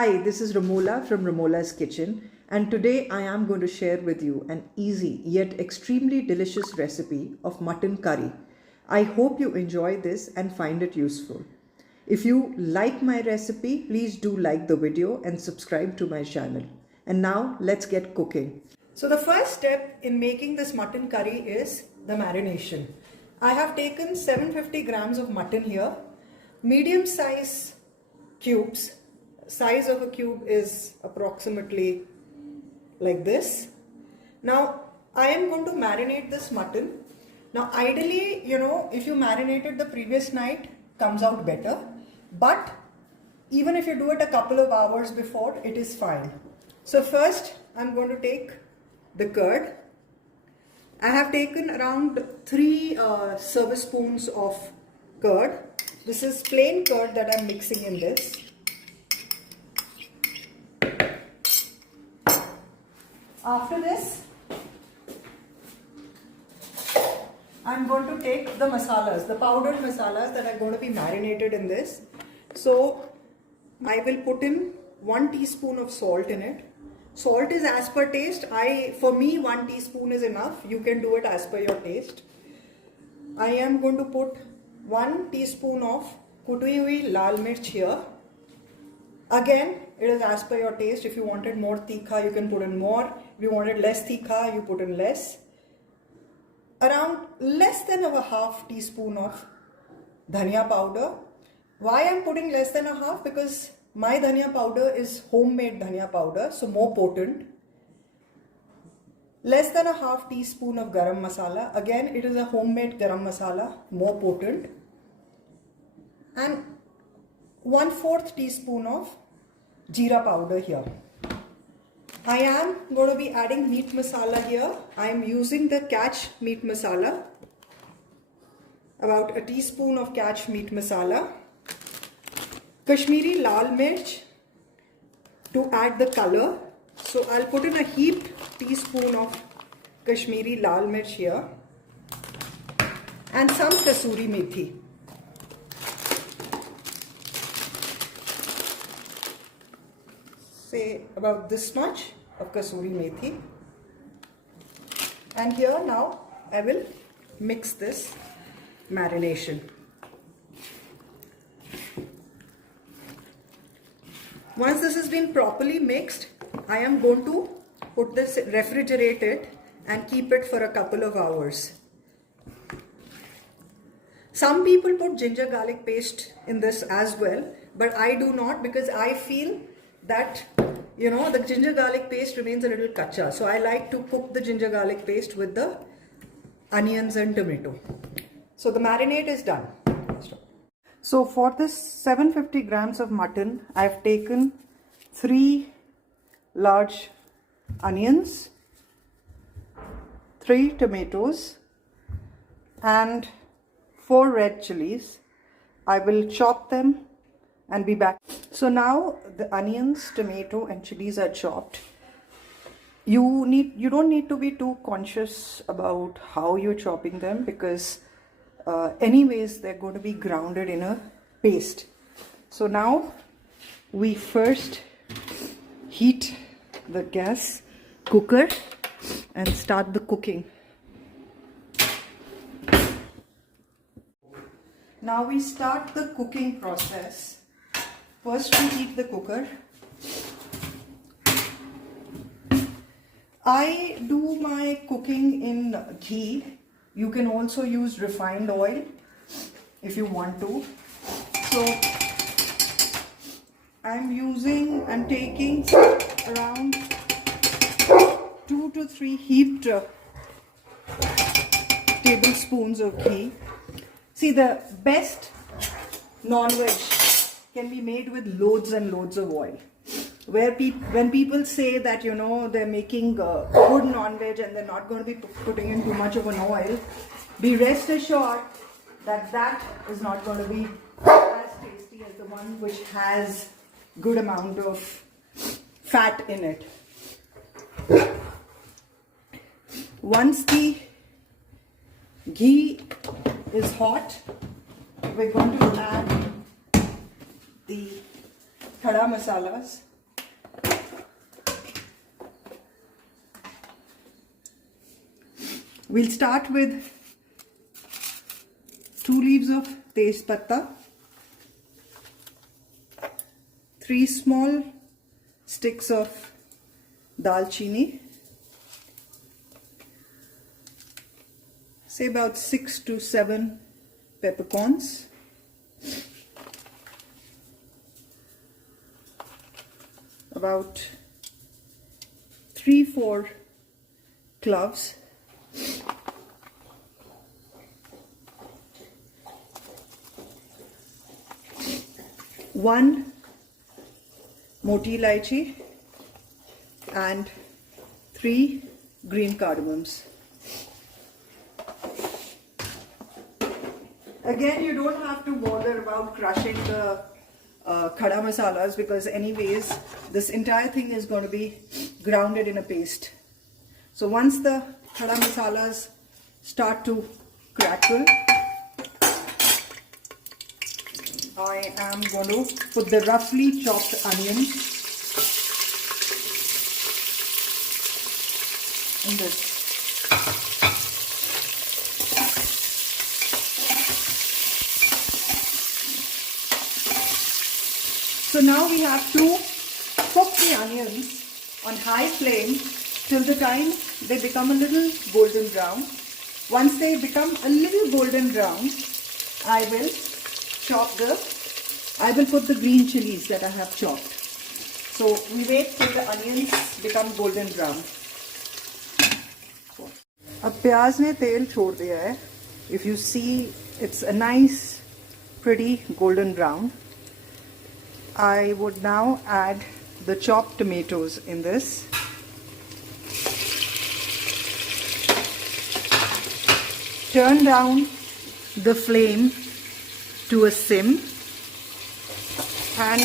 Hi, this is Ramola from Ramola's Kitchen, and today I am going to share with you an easy yet extremely delicious recipe of mutton curry. I hope you enjoy this and find it useful. If you like my recipe, please do like the video and subscribe to my channel. And now let's get cooking. So the first step in making this mutton curry is the marination. I have taken 750 grams of mutton here, medium size cubes. Size of a cube is approximately like this. Now I am going to marinate this mutton. Now ideally, if you marinated the previous night, comes out better, but even if you do it a couple of hours before, it is fine. So first I'm going to take the curd. I have taken around 3 service spoons of curd. This is plain curd that I'm mixing in this. After this, I'm going to take the masalas, the powdered masalas that are going to be marinated in this. So I will put in 1 teaspoon of salt in it. Salt is as per taste. For me, 1 teaspoon is enough. You can do it as per your taste. I am going to put 1 teaspoon of kutui hui lal mirch here. Again, it is as per your taste. If you wanted more tikha, you can put in more. If you wanted less tikha, you put in less. Around less than a half teaspoon of dhaniya powder. Why I am putting less than a half? Because my dhaniya powder is homemade dhaniya powder, so more potent. Less than a half teaspoon of garam masala. Again, it is a homemade garam masala, more potent. And 1/4 teaspoon of jeera powder here. I am going to be adding meat masala here. I am using the catch meat masala. About a teaspoon of catch meat masala. Kashmiri lal mirch to add the color. So I'll put in a heaped teaspoon of Kashmiri lal mirch here. And some kasuri methi. Say about this much of kasuri methi, and here now I will mix this marination. Once this has been properly mixed, I am going to put this, refrigerate it and keep it for a couple of hours. Some people put ginger garlic paste in this as well, but I do not, because I feel that the ginger garlic paste remains a little kacha. So I like to cook the ginger garlic paste with the onions and tomato. So the marinade is done. So for this 750 grams of mutton, I have taken 3 large onions, 3 tomatoes and 4 red chilies. I will chop them and be back. So now the onions, tomato and chilies are chopped. You don't need to be too conscious about how you're chopping them, because anyways they're going to be grounded in a paste. So now we first heat the gas cooker and start the cooking. Now we start the cooking process. First we heat the cooker. I do my cooking in ghee. You can also use refined oil if you want to. So I'm taking around 2 to 3 heaped tablespoons of ghee. See, the best non-veg can be made with loads and loads of oil. When people say that they're making good non-veg and they're not going to be putting in too much of an oil, be rest assured that that is not going to be as tasty as the one which has good amount of fat in it. Once the ghee is hot, we're going to add the khada masalas. We'll start with 2 leaves of tej patta, 3 small sticks of dalchini, say about 6 to 7 peppercorns, about 3-4 cloves, one moti ilaichi, and 3 green cardamoms. Again, you don't have to bother about crushing the khada masalas, because anyways this entire thing is going to be grounded in a paste. So once the khada masalas start to crackle, I am going to put the roughly chopped onions in this. So now we have to cook the onions on high flame till the time they become a little golden brown. Once they become a little golden brown, I will put the green chilies that I have chopped. So we wait till the onions become golden brown. अब प्याज ने तेल छोड़ दिया है. If you see, it's a nice, pretty golden brown. I would now add the chopped tomatoes in this. Turn down the flame to a sim and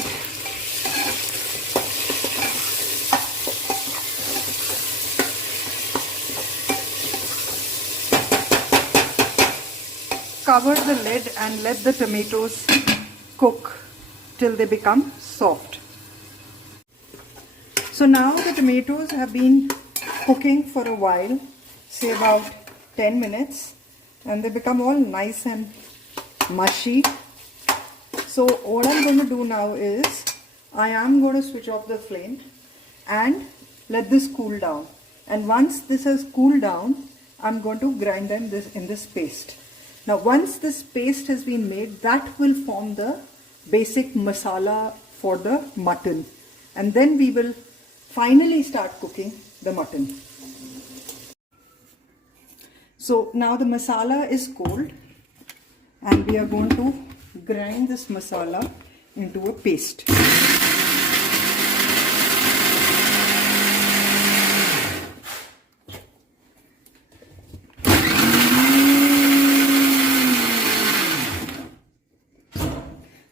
cover the lid and let the tomatoes cook till they become soft. So now the tomatoes have been cooking for a while, say about 10 minutes, and they become all nice and mushy. So what I'm going to do now is I am going to switch off the flame and let this cool down. And once this has cooled down, I'm going to grind them in this paste. Now once this paste has been made, that will form the basic masala for the mutton, and then we will finally start cooking the mutton. So now the masala is cold and we are going to grind this masala into a paste.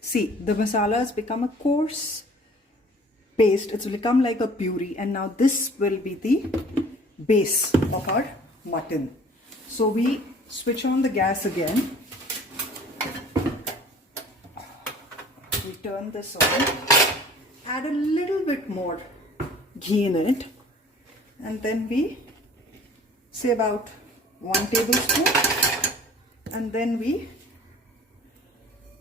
See, the masala has become a coarse paste. It's become like a puree, and now this will be the base of our mutton. So we switch on the gas again. We turn this on, add a little bit more ghee in it, and then we say about 1 tablespoon, and then we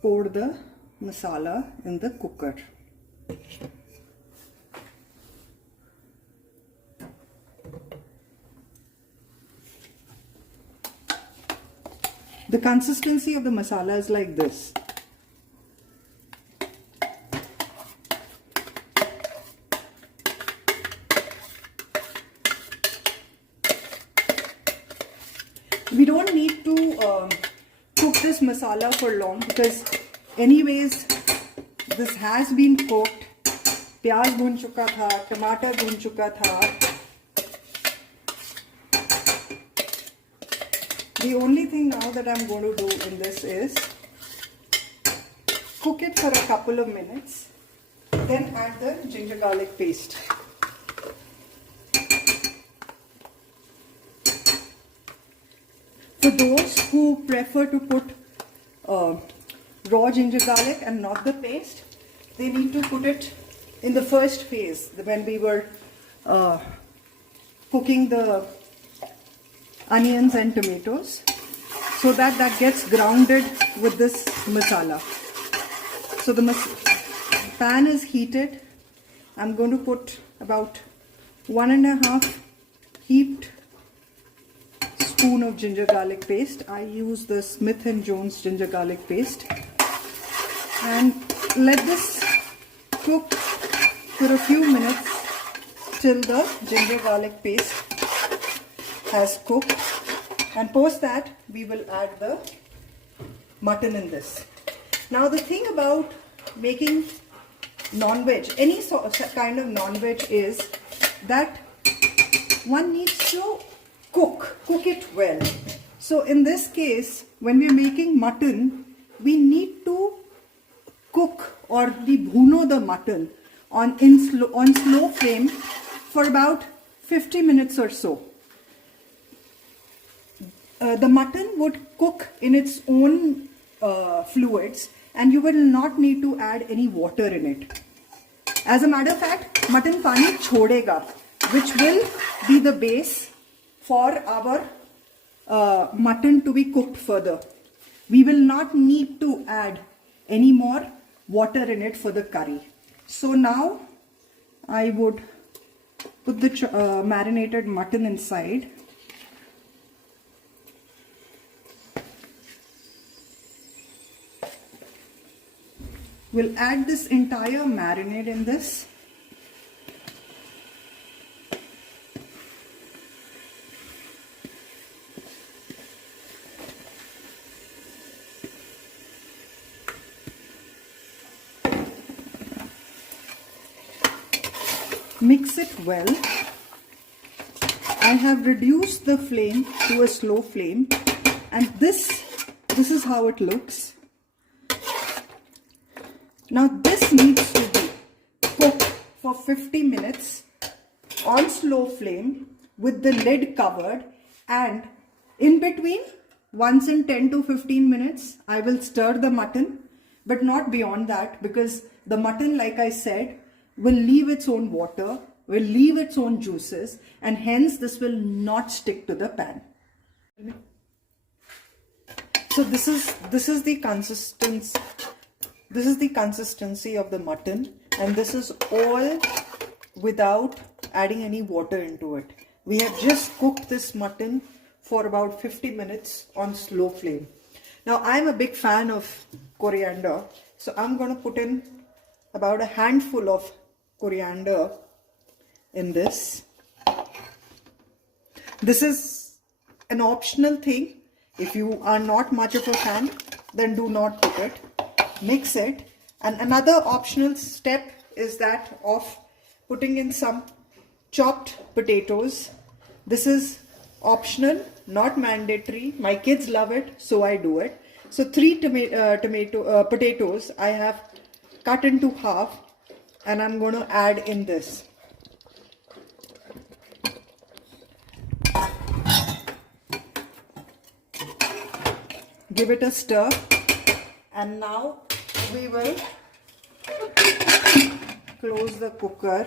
pour the masala in the cooker. The consistency of the masala is like this. We don't need to cook this masala for long, because anyways this has been cooked. प्याज भून चुका था, टमाटर भून चुका था. The only thing now that I'm going to do in this is cook it for a couple of minutes, then add the ginger garlic paste. For those who prefer to put raw ginger garlic and not the paste, they need to put it in the first phase when we were cooking the onions and tomatoes, so that gets grounded with this masala. So the pan is heated. I'm going to put about 1.5 heaped spoon of ginger garlic paste. I use the Smith & Jones ginger garlic paste, and let this cook for a few minutes till the ginger garlic paste has cooked, and post that we will add the mutton in this. Now the thing about making non-veg, any kind of non-veg, is that one needs to cook it well. So in this case, when we are making mutton, we need to cook or bhuno the mutton on slow flame for about 50 minutes or so. The mutton would cook in its own fluids, and you will not need to add any water in it. As a matter of fact, mutton pani chhodega, which will be the base for our mutton to be cooked further. We will not need to add any more water in it for the curry. So now I would put the marinated mutton inside. We'll add this entire marinade in this. Mix it well. I have reduced the flame to a slow flame, and this is how it looks. Now this needs to be cooked for 50 minutes on slow flame with the lid covered, and in between, once in 10 to 15 minutes, I will stir the mutton, but not beyond that, because the mutton, like I said, will leave its own water, will leave its own juices, and hence this will not stick to the pan. So this is the consistency. This is the consistency of the mutton, and this is all without adding any water into it. We have just cooked this mutton for about 50 minutes on slow flame. Now I'm a big fan of coriander, so I'm going to put in about a handful of coriander in this. This is an optional thing. If you are not much of a fan, then do not put it. Mix it. And another optional step is that of putting in some chopped potatoes. This is optional, not mandatory. My kids love it, so I do it. So 3 potatoes I have cut into half, and I'm going to add in this. Give it a stir, and now we will close the cooker.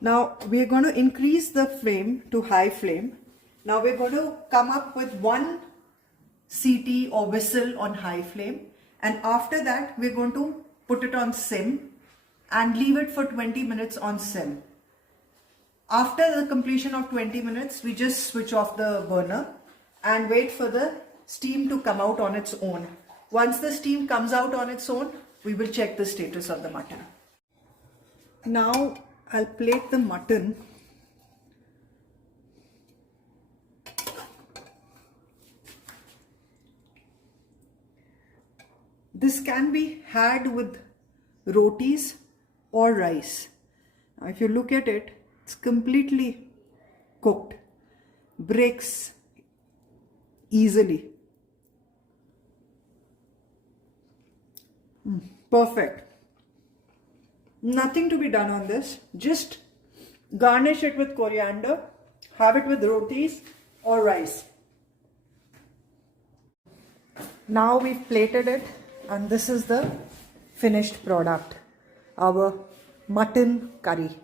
Now we are going to increase the flame to high flame. Now we're going to come up with 1 CT or whistle on high flame, and after that we're going to put it on sim and leave it for 20 minutes on sim. After the completion of 20 minutes, we just switch off the burner and wait for the steam to come out on its own. Once the steam comes out on its own, we will check the status of the mutton. Now I'll plate the mutton. This can be had with rotis or rice. Now if you look at it, it's completely cooked, breaks easily. Perfect. Nothing to be done on this. Just garnish it with coriander, have it with rotis or rice. Now we've plated it, and this is the finished product, our mutton curry.